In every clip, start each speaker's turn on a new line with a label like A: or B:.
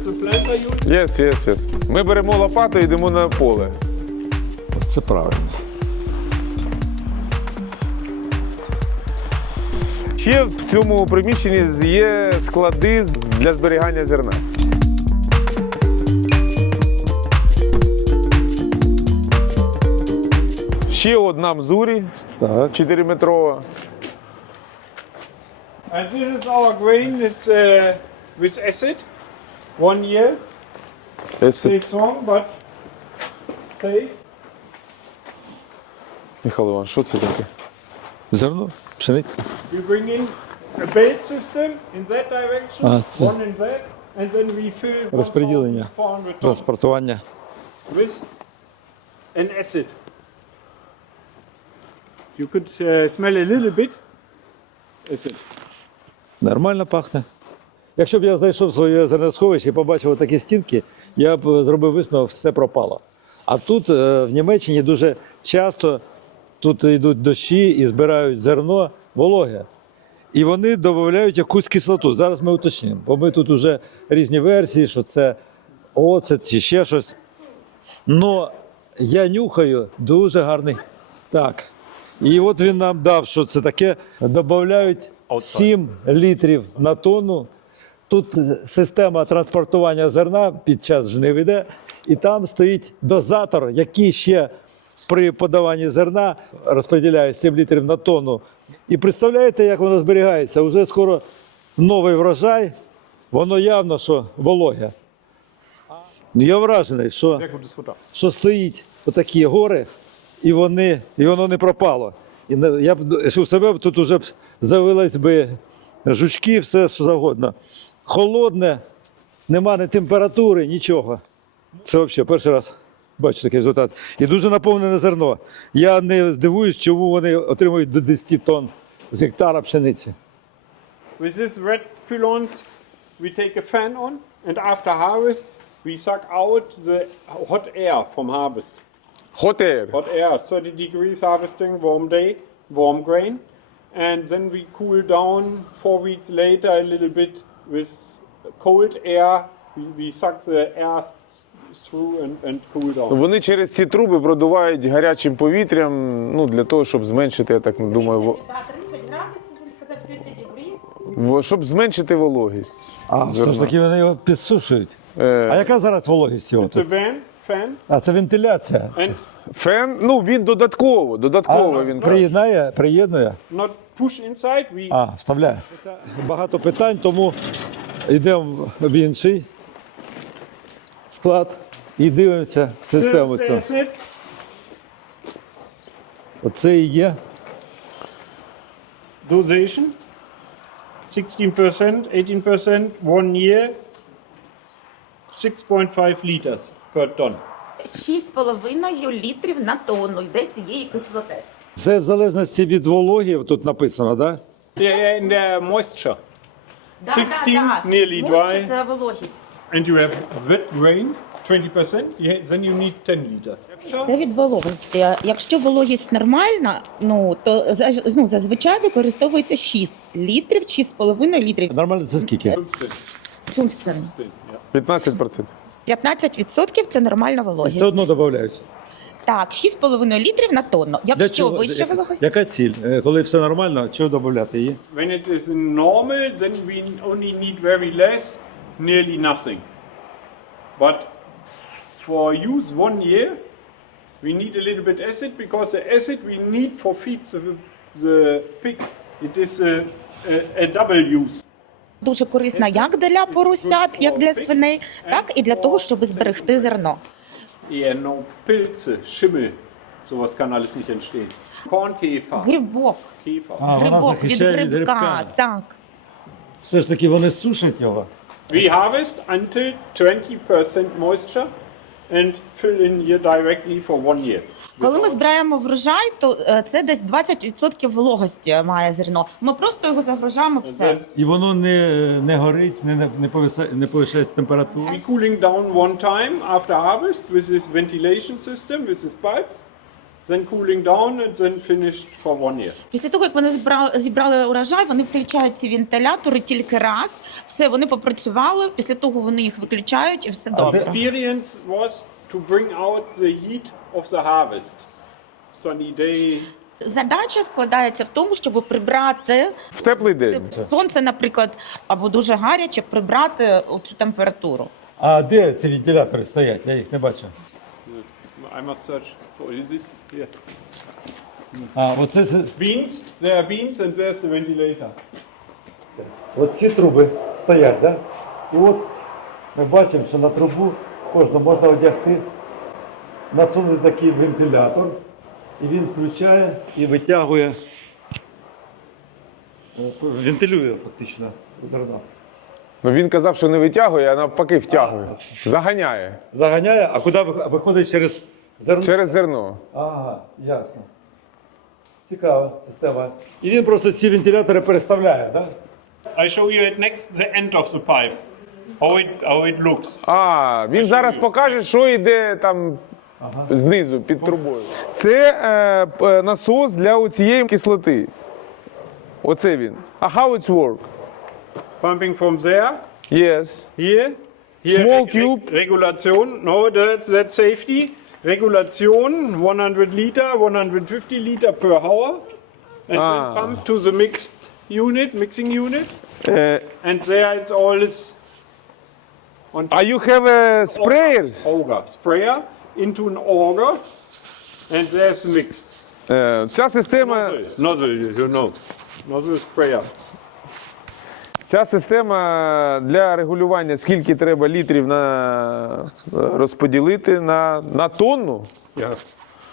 A: with the planter unit.
B: Yes. Ми беремо лопату і йдемо на поле.
C: Це правильно.
B: Ще в цьому приміщенні є склади для зберігання зерна. Ще одна Мзурі,
C: Так.
B: 4-метрова.
A: And this is our grain with acid. 1 year. Still strong, but okay.
B: Михайло Іванович, що це таке?
C: Зерно, пшениця.
A: We bring in a belt system in that direction,
C: це
A: one in that, and then we fill
C: розподілення,
A: 1,400 tons
C: транспортування.
A: with an acid. You could smell a little bit. Acid.
C: Нормально пахне. Якщо б я зайшов в своє зерносховище і побачив такі стінки, я б зробив висновок, все пропало. А тут, в Німеччині, дуже часто тут йдуть дощі і збирають зерно вологе. І вони додають якусь кислоту. Зараз ми уточнимо, бо ми тут вже різні версії, що це оцет чи ще щось. Но я нюхаю дуже гарний. Так. І от він нам дав, що це таке. Додають 7 літрів на тонну. Тут система транспортування зерна під час жнив іде, і там стоїть дозатор, який ще при подаванні зерна розподіляє 7 літрів на тонну. І представляєте, як воно зберігається? Уже скоро новий врожай, воно явно, що вологе. Ну, я вражений, що стоїть отакі гори, і воно не пропало. І я б у себе тут вже завелись би жучки, все що завгодно. Холодне, нема ні температури, нічого. Це взагалі перший раз бачу такий результат. І дуже наповнене зерно. Я не здивуюсь, чому вони отримують до 10 тонн з гектара пшениці.
A: With this red pylons, we take a fan on, and after harvest, we suck out the hot air from harvest.
B: Hot air.
A: Hot air, 30 degrees harvesting, warm day, warm grain. And then we cool down 4 weeks later a little bit with cold air. We suck the air through and cool down.
B: Вони через ці труби продувають гарячим повітрям, ну, для того, щоб зменшити, я так думаю,
D: 30 градусів, коли 30 degrees.
B: щоб зменшити вологість.
C: А, все ж таки вони його підсушують. А яка зараз вологість його?
A: It's a fan.
C: А, це вентиляція.
A: And
B: Фен, ну, він додатково він
C: Приєднує?
A: not push inside, we
C: Вставляє. Багато питань, тому йдемо в інший склад і дивимося систему
A: This
C: цю.
A: is it.
C: Оце і є.
A: Dosation 16%, 18%, 1 year, 6.5 liters per ton.
D: 6,5 літрів на тонну йде цієї кислоти.
C: Це в залежності від вологи, тут написано, так? Да?
A: In the moisture. 16, nearly dry.
D: Це вологість.
A: And you have wet grain, 20%, then you need 10 liters.
D: Це від вологості. Якщо вологість нормальна, то зазвичай використовується 6 літрів, 6,5 літрів.
C: Нормально це скільки?
D: 15%.
B: 15%.
D: 15% – це нормальна вологість.
C: Все одно додають.
D: Так, 6,5 літрів на тонну. Якщо вища вологість...
C: Яка ціль? Коли все нормально, чого додати її?
A: When it is normal, then we only need very less, nearly nothing. But for use 1 year, we need a little bit acid, because the acid we need for feed the pigs. It is a double use.
D: Дуже корисна як для поросят, як для свиней, так і для того, щоб зберегти зерно.
A: Eher no Pilze, Schimmel, sowas kann alles nicht entstehen. Kornkäfer,
D: Грибок.
A: Käfer.
D: Грибок від грибка, так.
C: Все ж таки вони сушать його.
A: We harvest until 20% moisture and fill in here directly for 1 year.
D: Коли ми збираємо врожай, то це десь 20% вологості має зерно. Ми просто його загружаємо все.
C: І воно не горить, не повишається температуру.
A: We cooling down 1 time after harvest with this ventilation system, with these pipes. then cooling down, and then finished for 1 year.
D: Після того, як вони зібрали урожай, вони включають ці вентилятори тільки раз. Все, вони попрацювали, після того вони їх виключають і все добре.
A: Experience was to bring out the heat of the harvest. Sunny day.
D: Задача складається в тому, щоб прибрати
B: В теплий день.
D: сонце, наприклад, або дуже гаряче, прибрати цю температуру.
C: А де ці вентилятори стоять? Я їх не бачу.
A: I must search for this here.
C: А, оце
A: Beans, there are beans and there's the ventilator.
C: от ці труби стоять, да? І от ми бачимо, що на трубу кожну можна одягти, насунути такий вентилятор, і він включає і витягує, вентилює фактично зерно.
B: Ну він казав, що не витягує, а навпаки втягує. Заганяє.
C: Заганяє, а куди виходить через зерно?
B: Через зерно.
C: Ага, ясно. Цікава система. І він просто ці вентилятори переставляє, так?
A: I show you at next the end of the pipe. How it looks.
B: А, він зараз покаже, що йде там знизу під трубою. Це насос для цієї кислоти. Оце він. А how it's work?
A: Pumping from there,
B: Yes.
A: here.
B: Small tube.
A: Regulation, no, that's safety. Regulation, 100 liter, 150 liter per hour. And then pump to the mixing unit. And there it all is on
B: Ah, you have sprayers?
A: auger. Sprayer into an auger. And there's mixed.
B: Ця система,
A: Nozzle, you know. Nozzle sprayer.
B: ця система для регулювання, скільки треба літрів розподілити на тонну.
A: Yeah.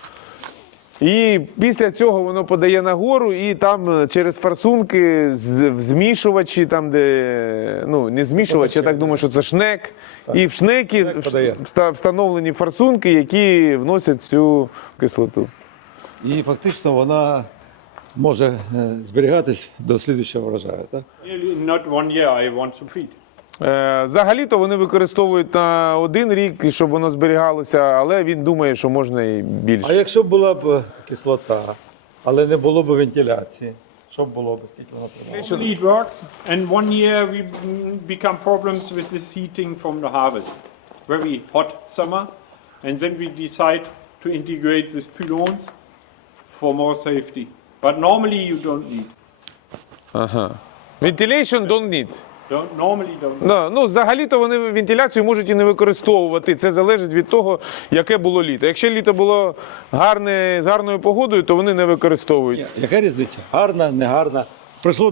B: І після цього воно подає нагору, і там через форсунки в змішувачі, там де, ну не змішувач, я так думаю, що це шнек. І в шнекі
C: подає.
B: встановлені форсунки, які вносять цю кислоту.
C: І фактично вона може зберігатись до слідуючого врожаю, так?
A: Really not 1 year I want to feed.
B: Взагалі-то вони використовують на 1 рік, щоб воно зберігалося, але він думає, що можна і
C: А
B: більше.
C: якщо була б кислота, але не було б вентиляції, що б було б, скільки вона тримала?
A: It works, and 1 year we become problems with this heating from the harvest. Very hot summer, and then we decide to integrate these pylons for more safety. But normally you don't need.
B: Ага. Ventilation don't need.
A: Normally don't.
B: Да, ну, взагалі-то вони вентиляцію можуть і не використовувати. Це залежить від того, яке було літо. Якщо літо було гарне, з гарною погодою, то вони не використовують.
C: Яка різниця? Гарна, не гарна. Пройшло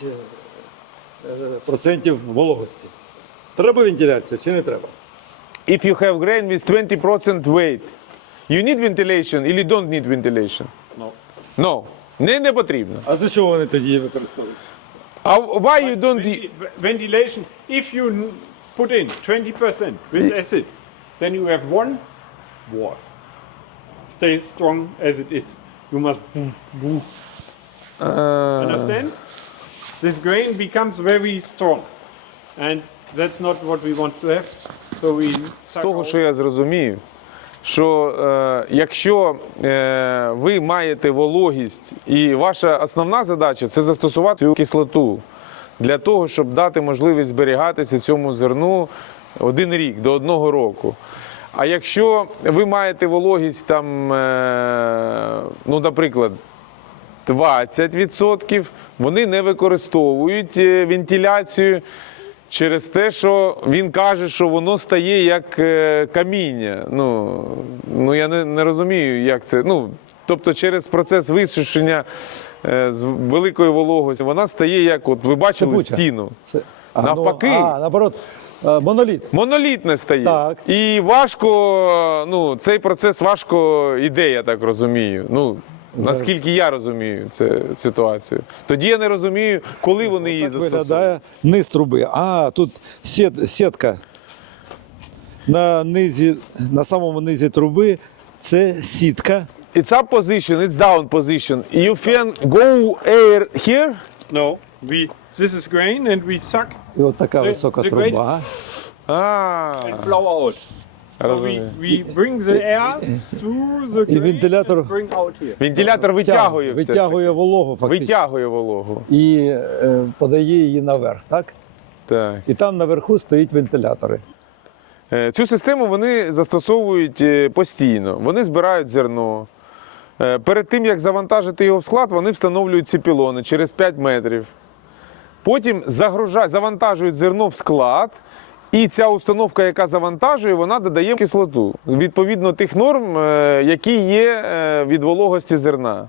C: 20% вологості. Треба вентиляція чи не треба?
B: If you have grain with 20% weight, you need ventilation or don't need ventilation?
A: No.
B: No. Не потрібно.
C: А до чого вони тоді використовують?
B: А why you don't...
A: Ventilation, if you put in 20% with acid, then you have one wall. Stay strong as it is. You must boo. Understand? This grain becomes very strong. And that's not what we want to have. So we
B: З того, що я зрозумів, що якщо ви маєте вологість і ваша основна задача – це застосувати цю кислоту для того, щоб дати можливість зберігатися цьому зерну 1 рік, до 1 року. А якщо ви маєте вологість там, ну, наприклад, 20%, вони не використовують вентиляцію через те, що він каже, що воно стає як каміння. Ну я не розумію, як це. Ну, тобто через процес висушення з великою вологостю, вона стає як, от ви бачили,
C: Цибуця.
B: стіну.
C: Навпаки. Наоборот, моноліт.
B: Монолітне стає.
C: Так.
B: І важко, ну, цей процес важко йде, я так розумію. Ну, наскільки я розумію цю ситуацію. Тоді я не розумію, коли вони її
C: Так
B: застосують.
C: виглядає низ труби. А, тут сітка. На самому низі труби це сітка.
B: It's up position, it's down position. You can go air here.
A: No, this is grain and we suck
C: І от така
A: The-
C: висока
A: the
C: труба.
B: А,
A: and blow out. So
B: Розумію.
A: we bring the air through the
C: І
A: grain
C: вентилятор-
A: and bring out here.
B: Вентилятор витягує все ж таки.
C: витягує вологу фактично.
B: Витягує вологу.
C: І подає її наверх, так?
B: Так.
C: І там наверху стоять вентилятори.
B: Цю систему вони застосовують постійно. Вони збирають зерно. Перед тим, як завантажити його в склад, вони встановлюють ці пілони через 5 метрів. Потім завантажують зерно в склад, і ця установка, яка завантажує, вона додає кислоту. Відповідно тих норм, які є від вологості зерна.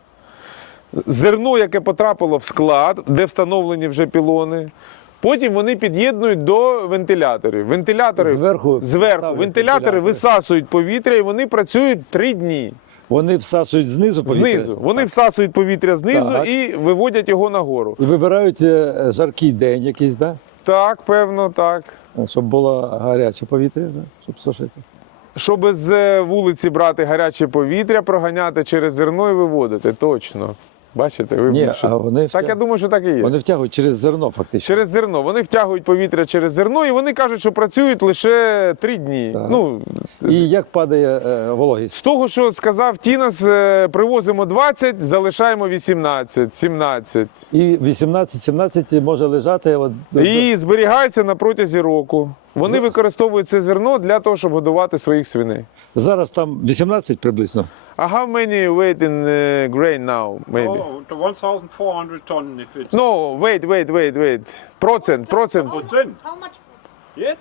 B: Зерно, яке потрапило в склад, де встановлені вже пілони, потім вони під'єднують до вентиляторів. Вентилятори
C: Зверху ставлять
B: вентилятори
C: вентилятори.
B: висасують повітря, і вони працюють 3 дні.
C: Вони всасують знизу повітря.
B: Знизу. Вони всасують повітря знизу
C: Так.
B: і виводять його нагору.
C: І вибирають жаркий день якийсь, да?
B: Так, певно, так.
C: Щоб було гаряче повітря, да? Щоб сушити.
B: Щоб з вулиці брати гаряче повітря, проганяти через зерно і виводити. Точно. Бачите? Ви
C: Ні,
B: більше.
C: а вони,
B: Так, я думаю, що так і є.
C: вони втягують через зерно фактично.
B: Через зерно. Вони втягують повітря через зерно, і вони кажуть, що працюють лише 3 дні.
C: Так.
B: Ну,
C: І як падає вологість?
B: з того, що сказав Тінас, привозимо 20, залишаємо 18, 17.
C: І 18-17 може лежати. От,
B: І зберігається на протязі року. Вони використовують це зерно для того, щоб годувати своїх свиней.
C: Зараз там 18 приблизно.
B: А how many weight in grain now, maybe?
A: Oh, to 1,400 ton if it's
B: No, wait. Процент.
A: percent.
D: How much?
A: Yet?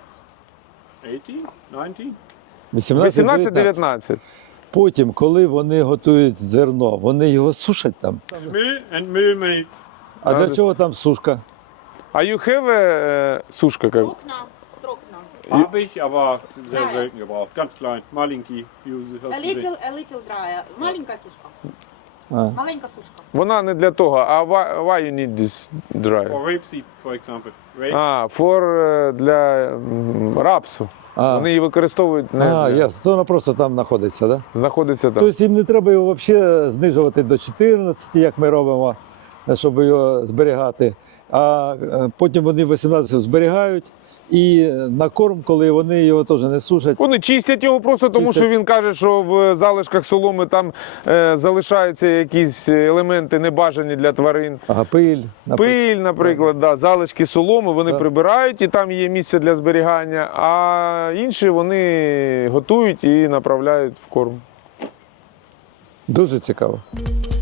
A: 18, 19?
C: 18-19.
B: 18-19.
C: Потім, коли вони готують зерно, вони його сушать там.
A: Mill and mill mates.
C: А для чого там сушка?
B: А you have a сушка? Как?
D: Трокна.
A: Habe ich, aber sehr selten gebraucht. Ganz klein, malinki. Hast du gesehen.
D: A little dry. Маленька сушка.
C: А.
D: Маленька сушка.
B: Вона не для того. А why you need this dryer?
A: For rapeseed, for example. Rape.
B: А, для рапсу.
C: А.
B: Вони її використовують не для...
C: ясно. Вона просто там знаходиться, да?
B: знаходиться там.
C: Тобто їм не треба його взагалі знижувати до 14, як ми робимо, щоб його зберігати. А потім вони 18 зберігають. І на корм, коли вони його теж не сушать.
B: Вони чистять його просто тому,
C: Чистять.
B: що він каже, що в залишках соломи там залишаються якісь елементи небажані для тварин.
C: Ага, пиль.
B: Пиль, наприклад, да, залишки соломи вони
C: Да.
B: прибирають і там є місце для зберігання, а інші вони готують і направляють в корм.
C: Дуже цікаво.